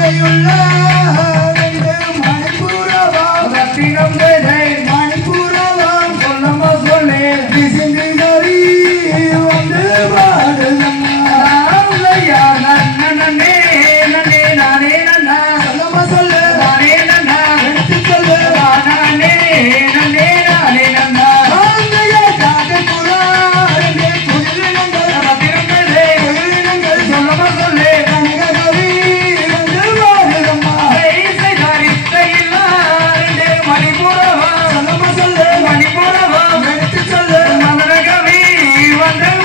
yeah, you love.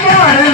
Come on, man.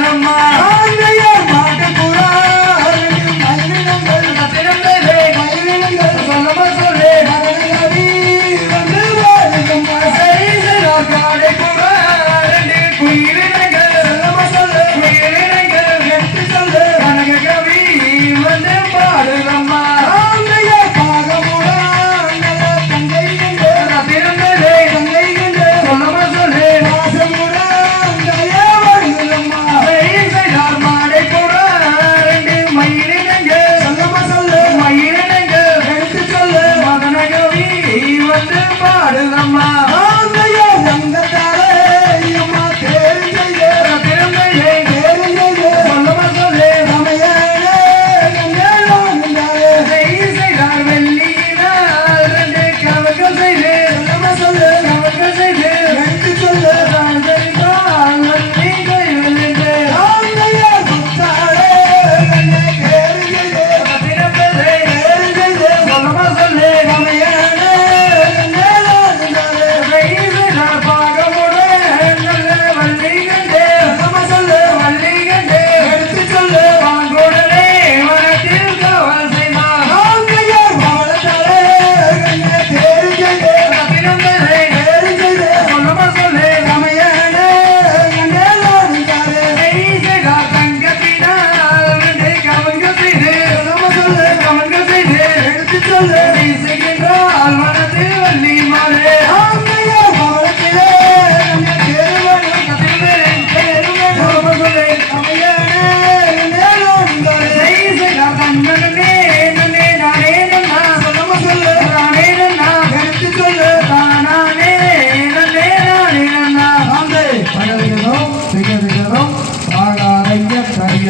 பாடலம்மா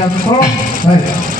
Ian Pro.